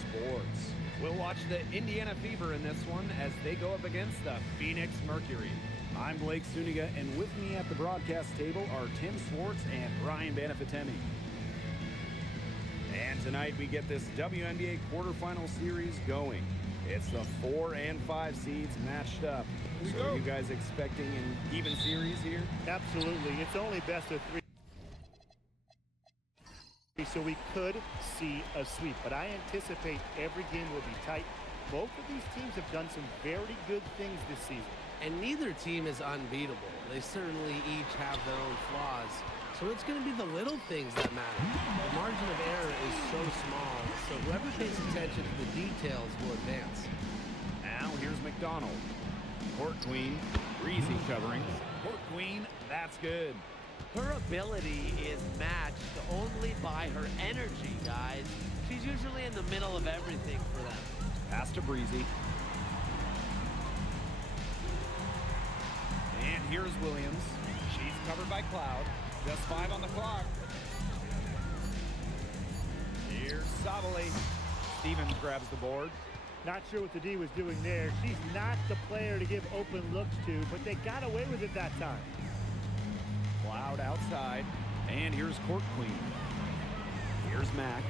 Sports. We'll watch the Indiana Fever in this one as they go up against the Phoenix Mercury. I'm Blake Zuniga, and with me at the broadcast table are Tim Swartz and Brian Banafitemi. And tonight we get this WNBA quarterfinal series going. It's the 4 and 5 seeds matched up. So are you guys expecting an even series here? Absolutely. It's only best of 3. So we could see a sweep, but I anticipate every game will be tight. Both of these teams have done some very good things this season. And neither team is unbeatable. They certainly each have their own flaws. So it's going to be the little things that matter. The margin of error is so small, so whoever pays attention to the details will advance. Now here's McDonald. Court Queen, Breezy covering. Court Queen, that's good. Her ability is matched only by her energy, guys. She's usually in the middle of everything for them. Pass to Breezy. And here's Williams. She's covered by Cloud. Just 5 on the clock. Here's Sabali. Stevens grabs the board. Not sure what the D was doing there. She's not the player to give open looks to, but they got away with it that time. Cloud outside. And here's Court Queen. Here's Mack.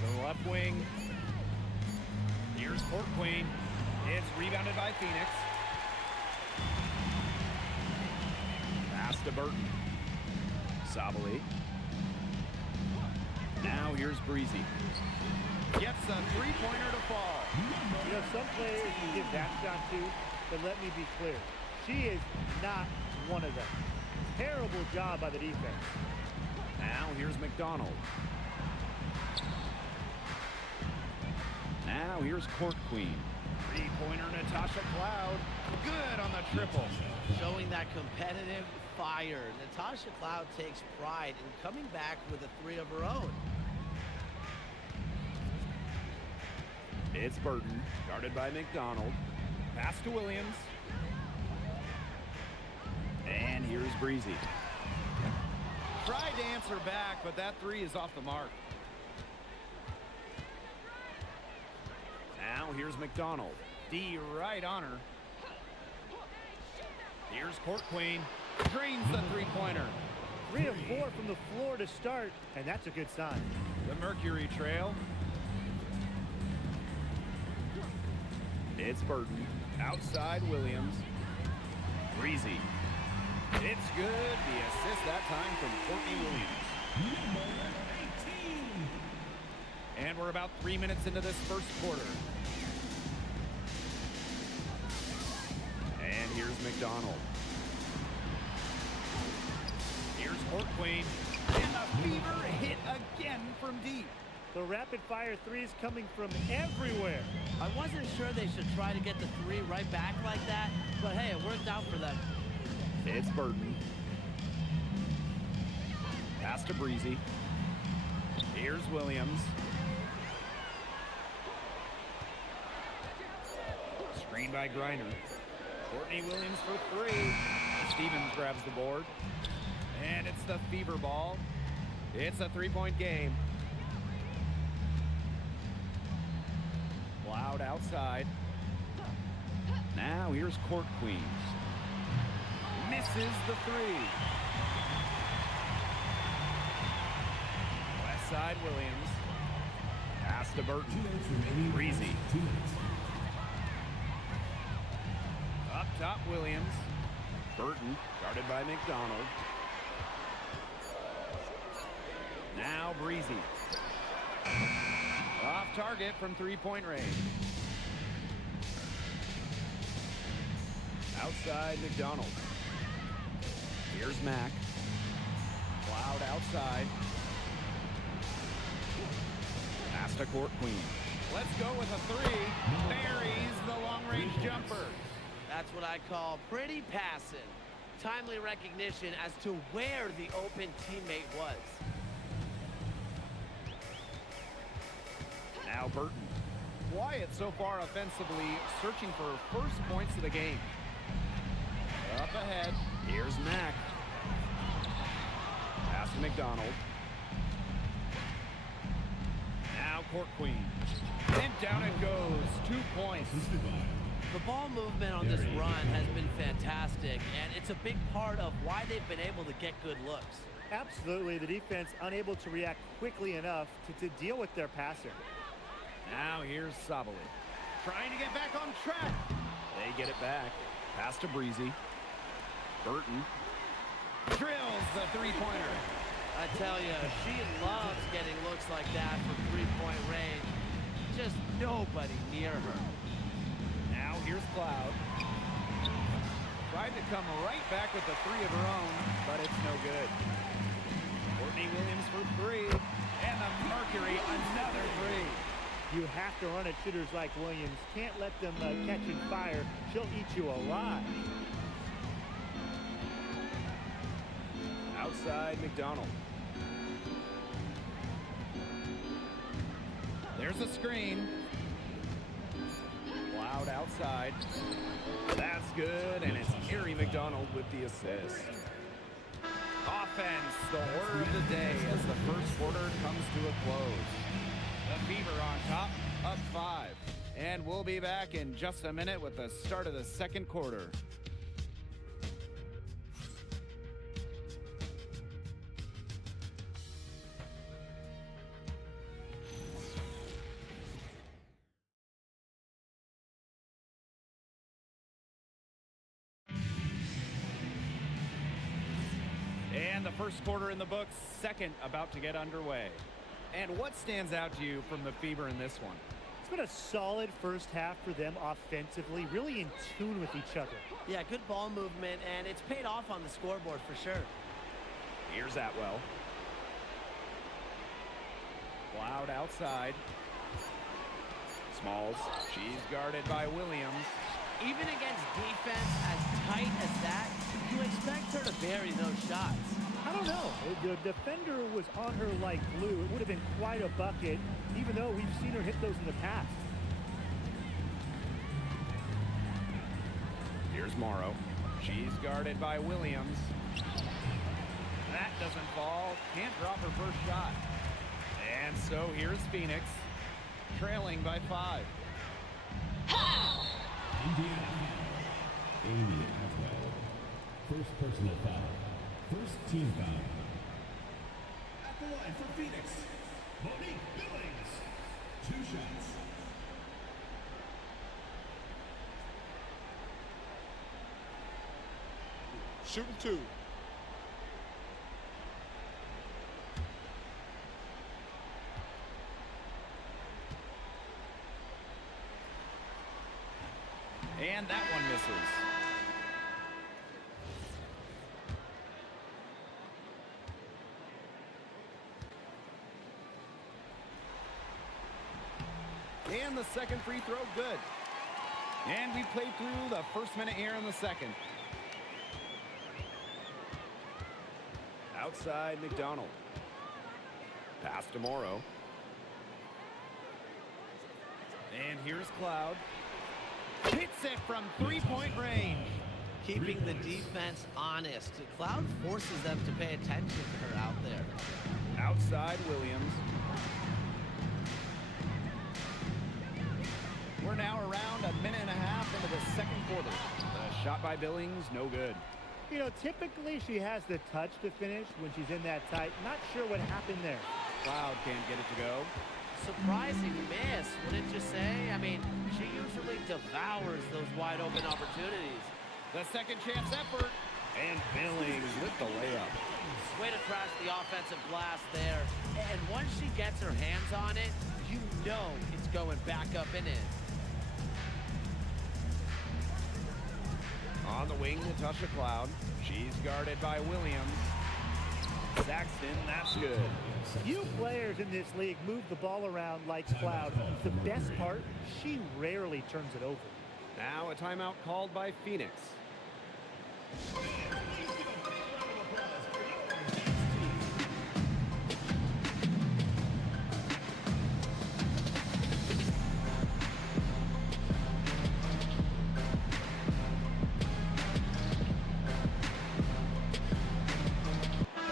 To the left wing. Here's Court Queen. It's rebounded by Phoenix. Pass to Burton. Sabali. Now here's Breezy. Gets a three-pointer to fall. You know, some players you give that shot to, but let me be clear. She is not one of them. Terrible job by the defense. Now here's McDonald. Now here's Court Queen. Three-pointer Natasha Cloud. Good on the triple. Showing that competitive fire. Natasha Cloud takes pride in coming back with a 3 of her own. It's Burton, guarded by McDonald. Pass to Williams. And here's Breezy. Tried to answer back, but that 3 is off the mark. Now here's McDonald. D right on her. Here's Court Queen. Drains the three-pointer. 3 of 4 from the floor to start, and that's a good sign. The Mercury trail. It's Burton. Outside Williams. Breezy. It's good. The assist that time from Courtney Williams. And we're about 3 minutes into this first quarter. And here's McDonald. Here's Court Queen. And the Fever hit again from deep. The rapid-fire threes coming from everywhere. I wasn't sure they should try to get the 3 right back like that, but hey, it worked out for them. It's Burton. Pass to Breezy. Here's Williams. Screen by Griner. Courtney Williams for 3. Stevens grabs the board. And it's the Fever ball. It's a 3-point game. Cloud outside. Now here's Court Queen. Misses the 3. West side Williams. Pass to Burton. Breezy. Up top Williams. Burton guarded by McDonald. Now Breezy. Off target from 3-point range. Outside McDonald. Here's Mack. Cloud outside. Pass to Court Queen. Let's go with a 3. Buries the long-range jumper. That's what I call pretty passive. Timely recognition as to where the open teammate was. Now Burton. Quiet so far offensively, searching for first points of the game. Up ahead, here's Mack. Pass to McDonald. Now court queen. And down it goes. 2 points. The ball movement on this run has been fantastic, and it's a big part of why they've been able to get good looks. Absolutely, the defense unable to react quickly enough to deal with their passer. Now here's Sabali. Trying to get back on track. They get it back. Pass to Breezy. Burton drills the three-pointer. I tell you, she loves getting looks like that from three-point range. Just nobody near her. Now here's Cloud. Tried to come right back with the three of her own, but it's no good. Courtney Williams for three. And the Mercury, another three. You have to run at shooters like Williams. Can't let them catch and fire. She'll eat you alive. Outside McDonald. There's a screen. Cloud outside. That's good, and it's Erie McDonald with the assist. Offense, the order of the day as the first quarter comes to a close. The Fever on top, up 5. And we'll be back in just a minute with the start of the second quarter. And the first quarter in the books, second about to get underway. And what stands out to you from the Fever in this one? It's been a solid first half for them offensively, really in tune with each other. Yeah, good ball movement, and it's paid off on the scoreboard for sure. Here's Atwell. Cloud outside. Smalls, she's guarded by Williams. Even against defense as tight as that, you expect her to bury those shots. I don't know. The defender was on her like glue. It would have been quite a bucket, even though we've seen her hit those in the past. Here's Morrow. She's guarded by Williams. That doesn't fall. Can't drop her first shot. And so here's Phoenix, trailing by 5. Indiana, Amy Atwell. First personal foul. First team foul. At the line for Phoenix, Monique Billings. 2 shots. Shooting 2. And that one misses. And the second free throw, good. And we played through the first minute here in the second. Outside McDonald. Pass to Morrow. And here's Cloud. Hits it from three-point range. Keeping the defense honest. Cloud forces them to pay attention to her out there. Outside Williams. We're now around a minute and a half into the second quarter. The shot by Billings, no good. You know, typically she has the touch to finish when she's in that tight. Not sure what happened there. Cloud can't get it to go. Surprising miss, wouldn't you say? I mean, she usually devours those wide open opportunities. The second chance effort. And Billings with the layup. Way to crash the offensive glass there. And once she gets her hands on it, you know it's going back up and in. On the wing, Natasha Cloud. She's guarded by Williams. Saxton, that's good. Few players in this league move the ball around like Cloud. The best part, she rarely turns it over. Now a timeout called by Phoenix.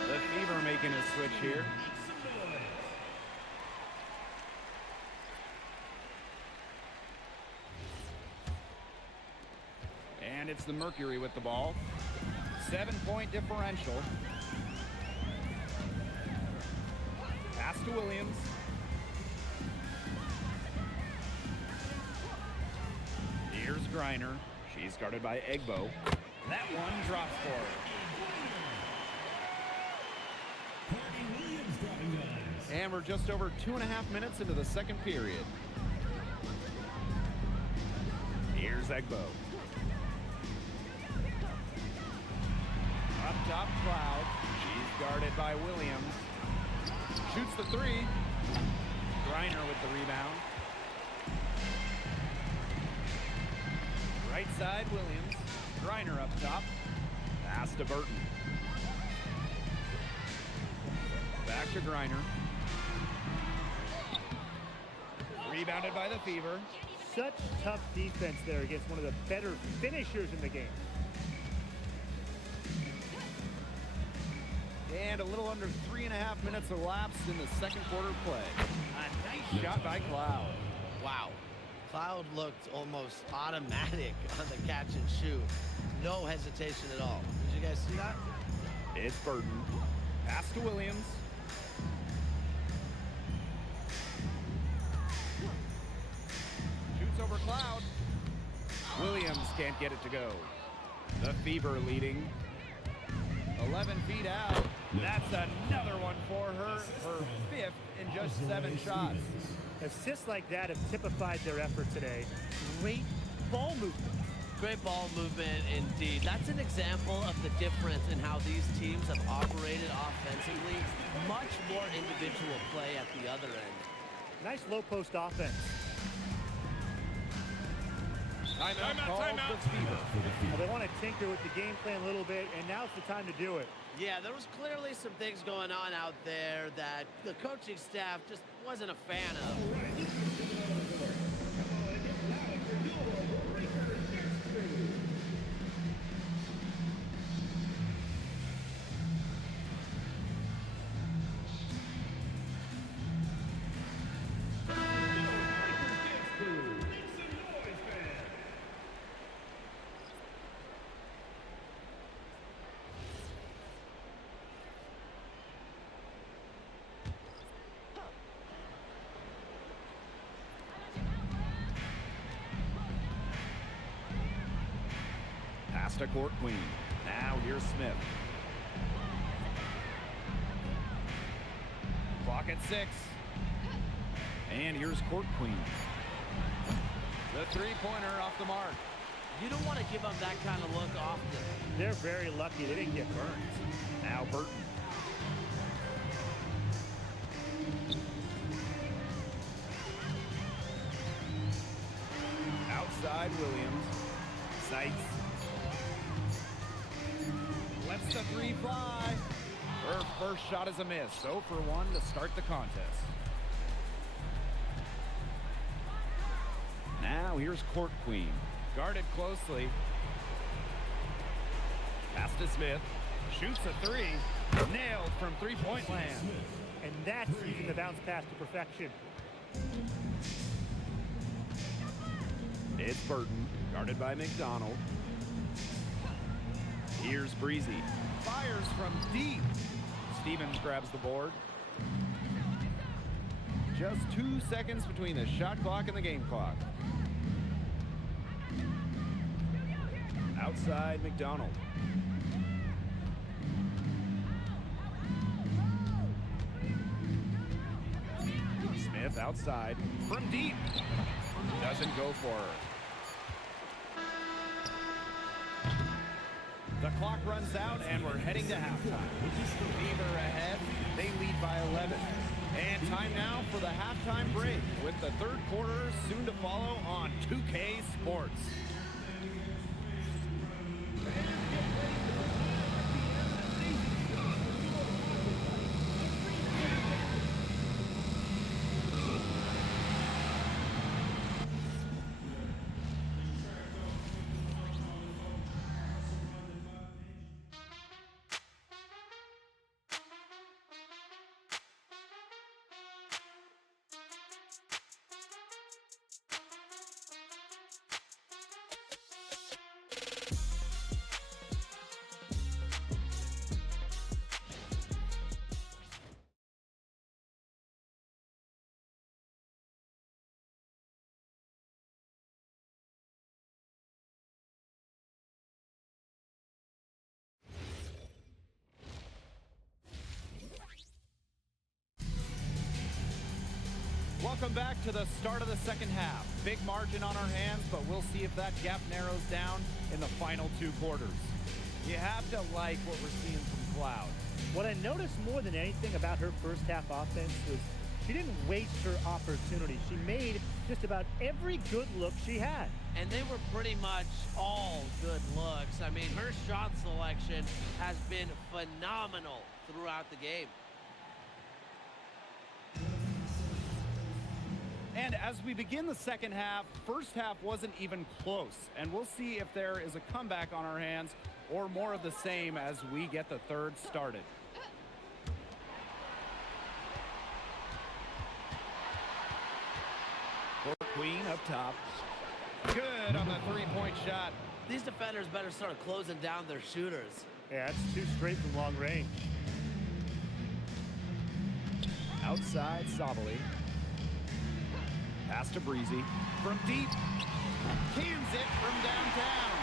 The Fever making a switch here. And it's the Mercury with the ball. 7-point differential. Pass to Williams. Here's Griner. She's guarded by Wnba. That one drops for her. And we're just over 2.5 minutes into the second period. Here's Wnba. Up top, Cloud. She's guarded by Williams. Shoots the three. Griner with the rebound. Right side, Williams. Griner up top. Pass to Burton. Back to Griner. Rebounded by the Fever. Such tough defense there against one of the better finishers in the game. And a little under 3.5 minutes elapsed in the second quarter play. A nice shot by Cloud. Wow. Cloud looked almost automatic on the catch and shoot. No hesitation at all. Did you guys see that? It's Burton. Pass to Williams. Shoots over Cloud. Williams can't get it to go. The Fever leading. 11 feet out. That's another one for her. Her fifth in just 7 shots. Assists like that have typified their effort today. Great ball movement. Great ball movement indeed. That's an example of the difference in how these teams have operated offensively. Much more individual play at the other end. Nice low post offense. Timeout called for Fever. Well, they want to tinker with the game plan a little bit, and now's the time to do it. Yeah, there was clearly some things going on out there that the coaching staff just wasn't a fan of. Pass to Court Queen. Now here's Smith. Clock at 6. And here's Court Queen. The three-pointer off the mark. You don't want to give them that kind of look often. They're very lucky they didn't get burned. Now Burton. Outside Williams. Sights. Lets the three fly. Her first shot is a miss. 0 for 1 to start the contest. Now here's Court Queen. Guarded closely. Pass to Smith. Shoots a three. Nailed from three-point land. And that's using the bounce pass to perfection. It's Burton. Guarded by McDonald. Here's Breezy. Fires from deep. Stevens grabs the board. Just 2 seconds between the shot clock and the game clock. Outside McDonald. Smith outside. From deep. Doesn't go for her. The clock runs out, and we're heading to halftime. Fever ahead. They lead by 11. And time now for the halftime break, with the third quarter soon to follow on 2K Sports. Welcome back to the start of the second half. Big margin on our hands, but we'll see if that gap narrows down in the final 2 quarters. You have to like what we're seeing from Cloud. What I noticed more than anything about her first half offense was she didn't waste her opportunity. She made just about every good look she had. And they were pretty much all good looks. I mean, her shot selection has been phenomenal throughout the game. And as we begin the second half, first half wasn't even close. And we'll see if there is a comeback on our hands or more of the same as we get the third started. Queen up top. Good on the three-point shot. These defenders better start closing down their shooters. Yeah, that's 2 straight from long range. Outside, Sabali. Pass to Breezy. From deep. Cans it from downtown.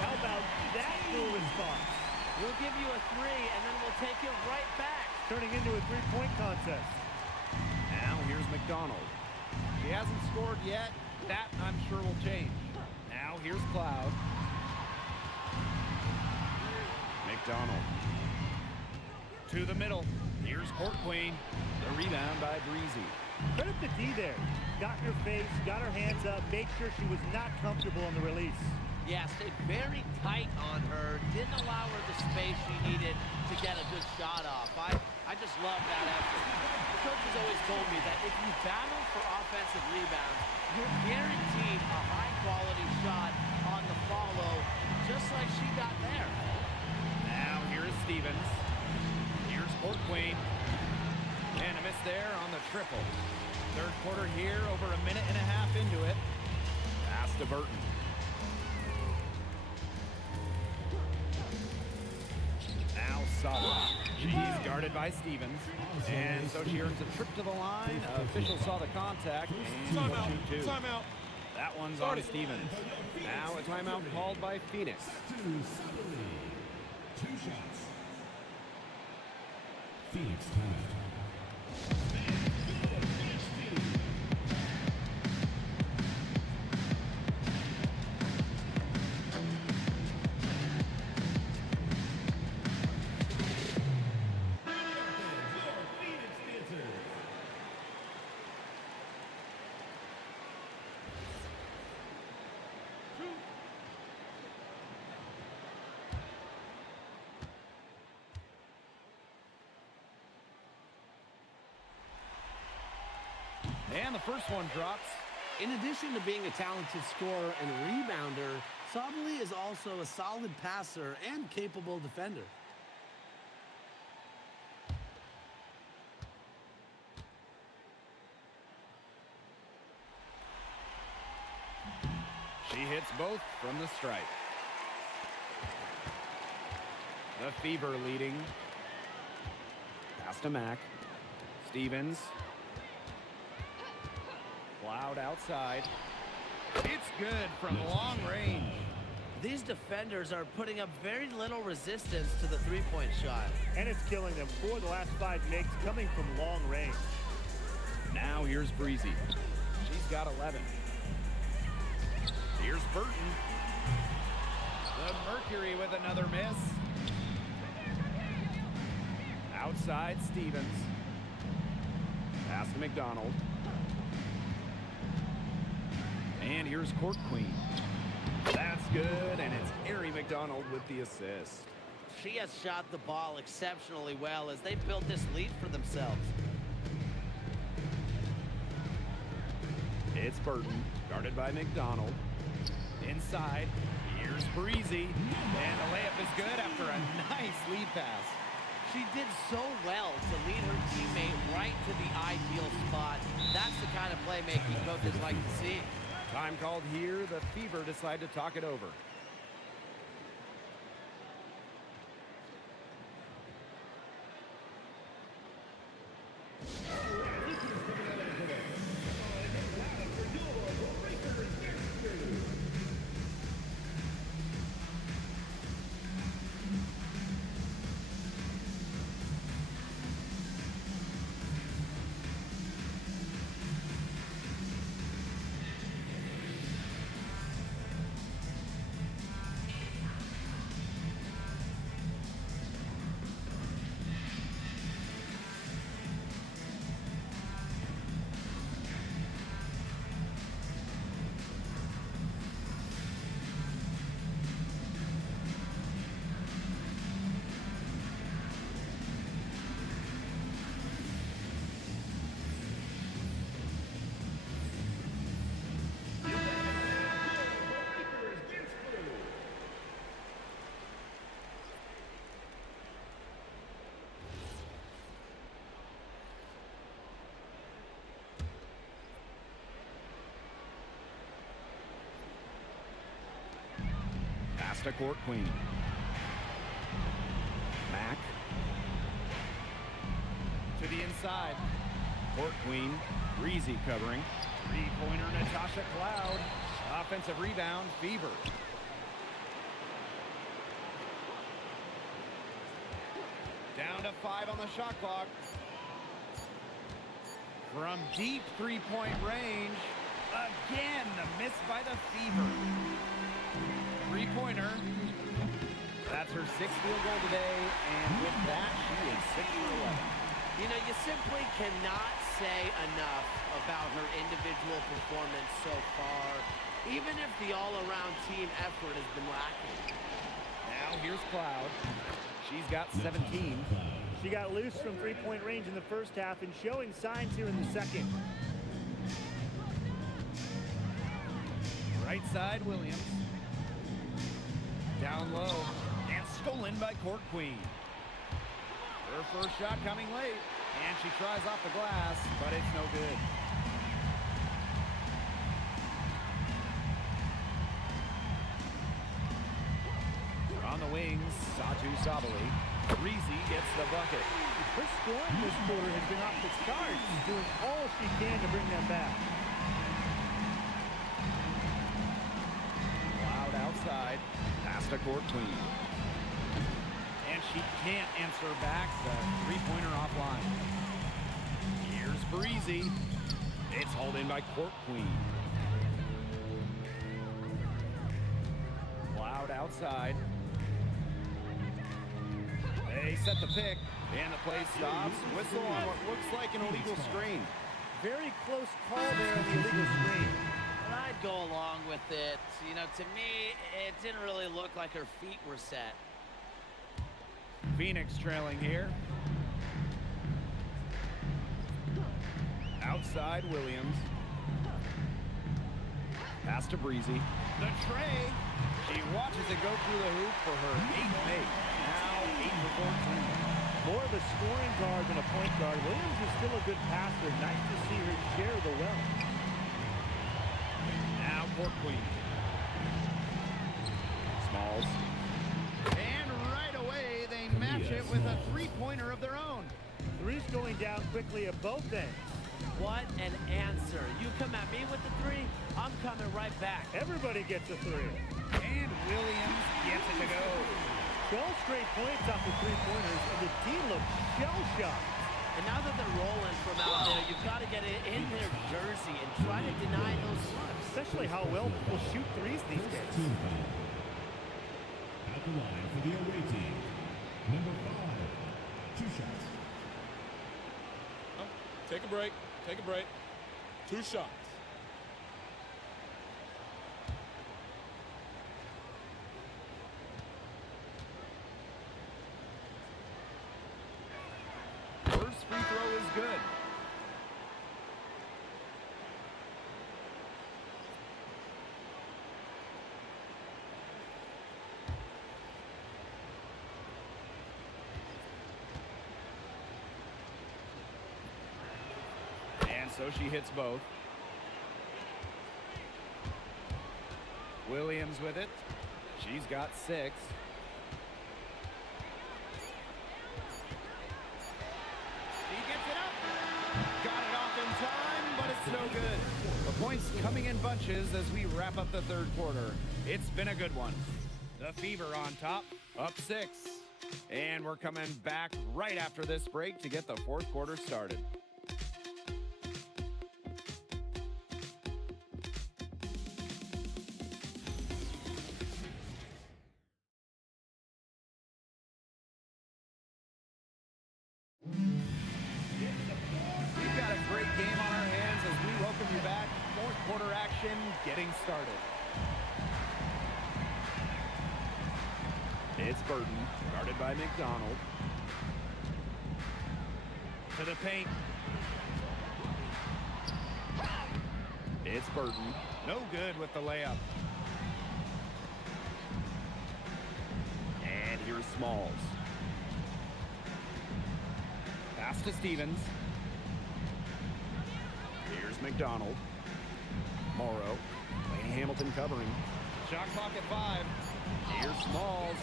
How about that full response? We'll give you a 3, and then we'll take it right back. Turning into a 3-point contest. Now here's McDonald. He hasn't scored yet. That, I'm sure, will change. Now here's Cloud. McDonald. To the middle. Here's Court Queen. The rebound by Breezy. Credit the D there. Got in her face, got her hands up, made sure she was not comfortable on the release. Yeah, stayed very tight on her. Didn't allow her the space she needed to get a good shot off. I just love that effort. The coach has always told me that if you battle for offensive rebounds, you're guaranteed a high-quality shot on the follow, just like she got there. Now here's Stevens. Here's Court Queen. And a miss there on the triple. Third quarter here, over a minute and a half into it. Pass to Burton. Now Sala. She's guarded by Stevens. And so she earns a trip to the line. Official saw the contact and will shoot 2. Timeout. That one's on Stevens. Now a timeout called by Phoenix. 2 shots. Phoenix timeout. And the first one drops. In addition to being a talented scorer and rebounder, Sabali is also a solid passer and capable defender. She hits both from the stripe. The Fever leading. Pass to Mack. Stevens. Cloud outside. It's good from long range. These defenders are putting up very little resistance to the three-point shot. And it's killing them. 4 of the last 5 makes coming from long range. Now here's Breezy. She's got 11. Here's Burton. The Mercury with another miss. Outside Stevens. Pass to McDonald. And here's Court Queen. That's good, and it's Ari McDonald with the assist. She has shot the ball exceptionally well as they built this lead for themselves. It's Burton, guarded by McDonald. Inside, here's Breezy. And the layup is good after a nice lead pass. She did so well to lead her teammate right to the ideal spot. That's the kind of playmaking coaches like to see. Time called here. The Fever decide to talk it over. Pass to Court Queen. Mack. To the inside. Court Queen. Breezy covering. Three-pointer Natasha Cloud. Offensive rebound, Fever. Down to 5 on the shot clock. From deep three-point range. Again, the miss by the Fever. Three-pointer. That's her 6th field goal today, and with that, she is 6 for 11. You know, you simply cannot say enough about her individual performance so far, even if the all-around team effort has been lacking. Now here's Cloud. She's got 17. She got loose from three-point range in the first half and showing signs here in the second. Right side, Williams. Down low. And stolen by Court Queen. Her first shot coming late. And she tries off the glass, but it's no good. On the wings, Satu Sabali. Breezy gets the bucket. Her scoring this quarter has been off the charts. She's doing all she can to bring them back. Cloud outside. Pass to Court Queen. And she can't answer back. The three-pointer offline. Here's Breezy. It's hauled in by Court Queen. Cloud outside. They set the pick, and the play stops. Whistle on what looks like an illegal screen. Very close call there on the illegal screen. And I'd go along with it. You know, to me, it didn't really look like her feet were set. Phoenix trailing here. Outside, Williams. Pass to Breezy. The tray. She watches it go through the hoop for her 8th make. Now 8 for 14. More of a scoring guard than a point guard. Williams is still a good passer. Nice to see her share the wealth. Now Court Queen. Smalls. And right away, they match it with a three-pointer of their own. Three's going down quickly at both ends. What an answer. You come at me with the three, I'm coming right back. Everybody gets a three. And Williams gets it to go. 12 straight points off the three-pointers, and the team looks shell-shocked. And now that they're rolling from out there, you've got to get it in their jersey and try to deny those looks. Especially how well people shoot threes these days. Team foul. At the line for the away team. Number 5. 2 shots. Take a break. Take a break. 2 shots. First free throw is good. And so she hits both. Williams with it. She's got 6. Got it off in time, but it's no good. The points coming in bunches as we wrap up the third quarter. It's been a good one. The Fever on top, up 6. And we're coming back right after this break to get the fourth quarter started. Getting started. It's Burton, guarded by McDonald. To the paint. It's Burton. No good with the layup. And here's Smalls. Pass to Stevens. Here's McDonald. Morrow. Wayne Hamilton covering. Shot clock at 5. Here's Smalls.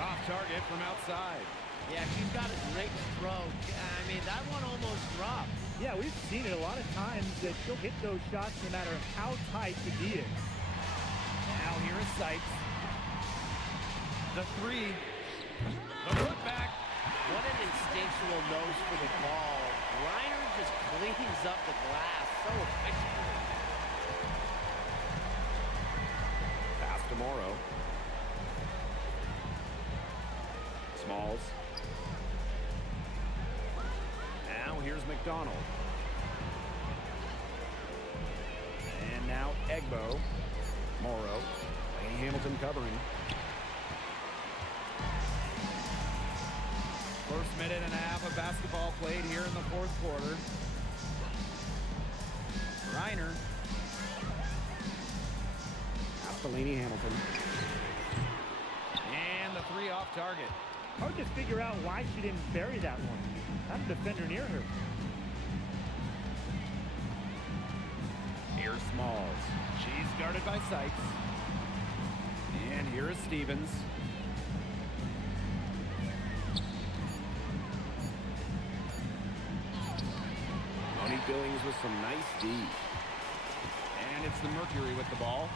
Off target from outside. Yeah, she's got a great stroke. I mean, that one almost dropped. Yeah, we've seen it a lot of times that she'll hit those shots no matter how tight the D is. Now here is Sykes. The three. The putback. What an instinctual nose for the ball. Reiner just cleans up the glass so efficiently. Pass to Morrow. Smalls. Now here's McDonald. And now Wnba. Morrow. Lady Hamilton covering. First minute and a half of basketball played here in the fourth quarter. Reiner. Pass to Lady Hamilton. And the three off target. Hard to figure out why she didn't bury that one. Not a defender near her. Here's Smalls. She's guarded by Sykes. And here is Stevens. Monique Billings with some nice D. And it's the Mercury with the ball.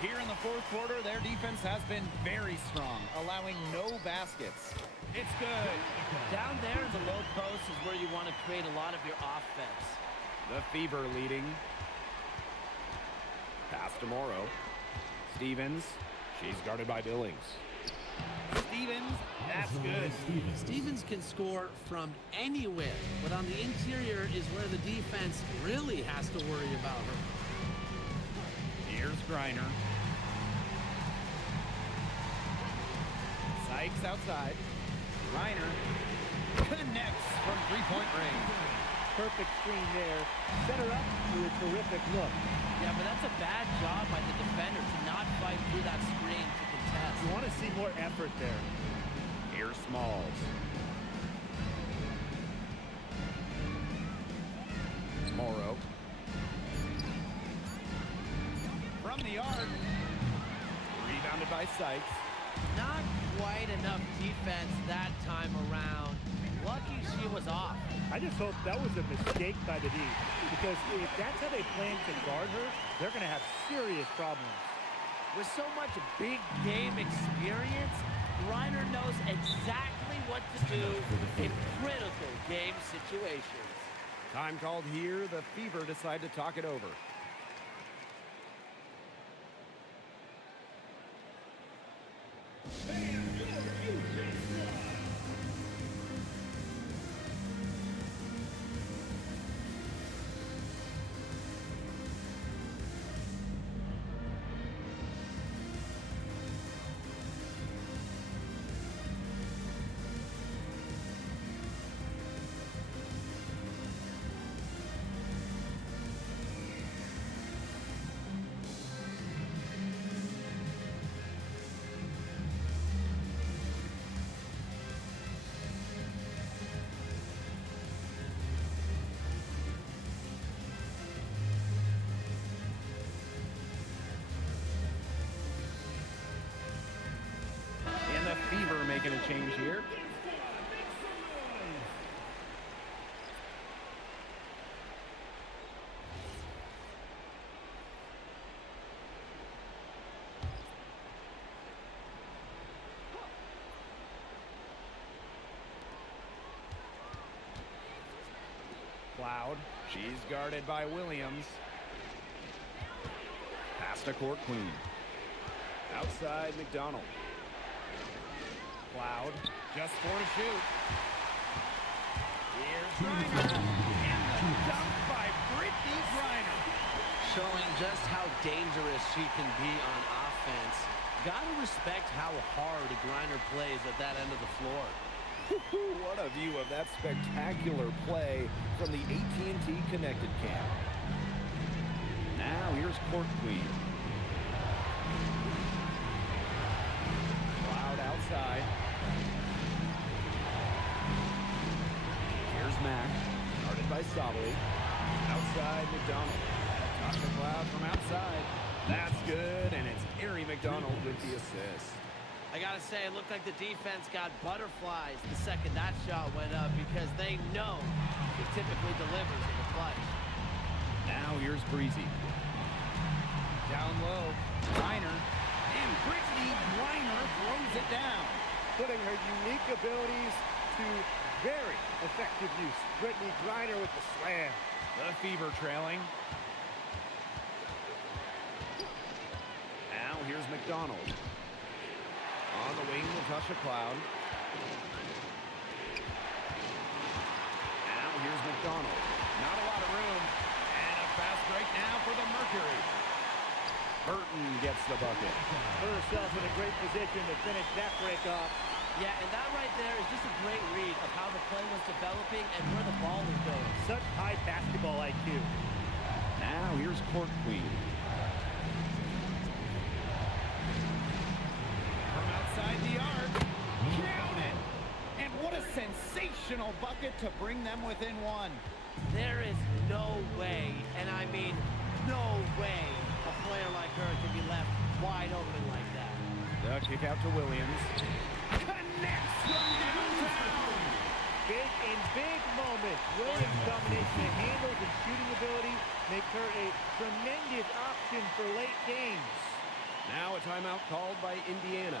Here in the fourth quarter, their defense has been very strong, allowing no baskets. It's good. Down there in the low post is where you want to create a lot of your offense. The Fever leading. Pass to Morrow. Stevens. She's guarded by Billings. Stevens. That's good. Stevens can score from anywhere, but on the interior is where the defense really has to worry about her. Here's Griner. Sykes outside. Griner connects from three-point range. Perfect screen there. Set her up to a terrific look. Yeah, but that's a bad job by the defender to not fight through that screen to contest. You want to see more effort there. Here's Smalls. Morrow. From the arc. Rebounded by Sykes. Not quite enough defense that time around. Lucky she was off. I just hope that was a mistake by the D, because if that's how they plan to guard her, they're going to have serious problems. With so much big game experience, Reiner knows exactly what to do in critical game situations. Time called here. The Fever decide to talk it over. Fever making a change here. Cloud. She's guarded by Williams. Pass to Court Queen. Outside McDonald. Cloud, just four to shoot. Here's Griner, and the dunk by Brittany Griner. Showing just how dangerous she can be on offense. Gotta respect how hard Griner plays at that end of the floor. What a view of that spectacular play from the AT&T Connected Cam. Now here's Court Queen. Cloud outside. Here's Mack, guarded by Sabali. Outside McDonald. Tasha Cloud from outside. That's good, and it's Ari McDonald with the assist. I gotta say, it looked like the defense got butterflies the second that shot went up because they know he typically delivers in the clutch. Now here's Breezy. Down low, Griner, and Brittany Griner throws it down. Putting her unique abilities to very effective use. Brittany Griner with the slam. The Fever trailing. Now here's McDonald. On the wing with Tasha Cloud. Now here's McDonald. Not a lot of room. And a fast break now for the Mercury. Burton gets the bucket. Put herself in a great position to finish that break off. Yeah, and that right there is just a great read of how the play was developing and where the ball was going. Such high basketball IQ. Now here's Court Queen. From outside the arc. Count it! And what a sensational bucket to bring them within one. There is no way, and I mean no way, a player like her can be left wide open like that. The kick out to Williams. Connects from downtown. Big moments. Williams' combination of handles and shooting ability make her a tremendous option for late games. Now a timeout called by Indiana.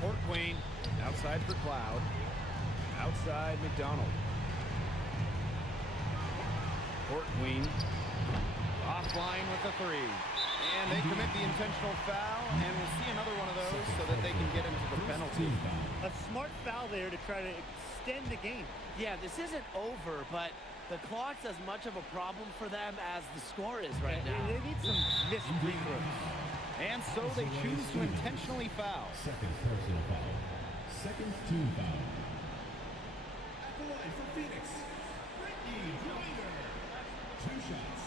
Court Queen, outside for Cloud, outside McDonald. Court Queen, offline with the three. And they commit the intentional foul, and we'll see another one of those so that they can get into the penalty. A smart foul there to try to extend the game. Yeah, this isn't over, but the clock's as much of a problem for them as the score is right now. They need some missed free throws. And so they choose to intentionally foul. Second personal foul. Second team foul. At the line for Phoenix, Brittany Griner. 2 shots.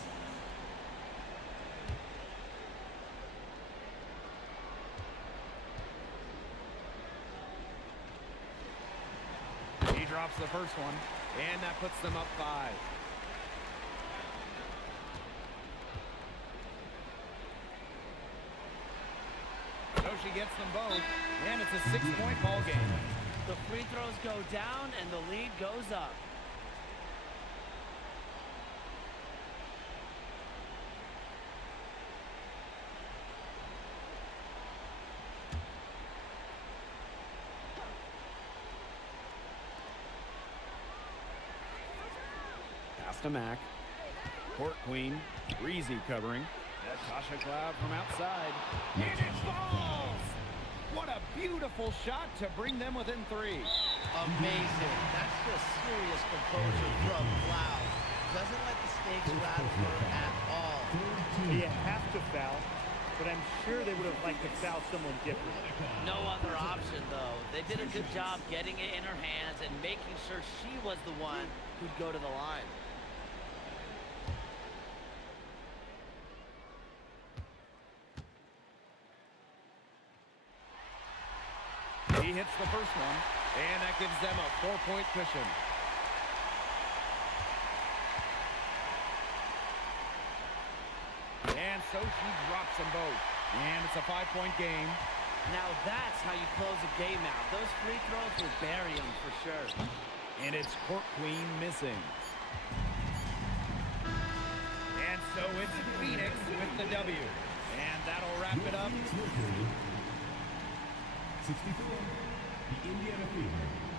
He drops the first one, and that puts them up 5. So she gets them both, and it's a 6-point ball game. The free throws go down, and the lead goes up. Pass to Mack. Court Queen, Breezy covering. Tasha Cloud from outside. And it falls! What a beautiful shot to bring them within 3. Amazing. That's just serious composure from Cloud. Doesn't let the stakes rattle her at all. You have to foul, but I'm sure they would have liked to foul someone different. No other option, though. They did a good job getting it in her hands and making sure she was the one who'd go to the line. She hits the first one. And that gives them a 4-point cushion. And so she drops them both. And it's a 5-point game. Now that's how you close a game out. Those free throws will bury them for sure. And it's Court Queen missing. And so it's Phoenix with the W. And that'll wrap it up. Mercury, 64, the Indiana Fever.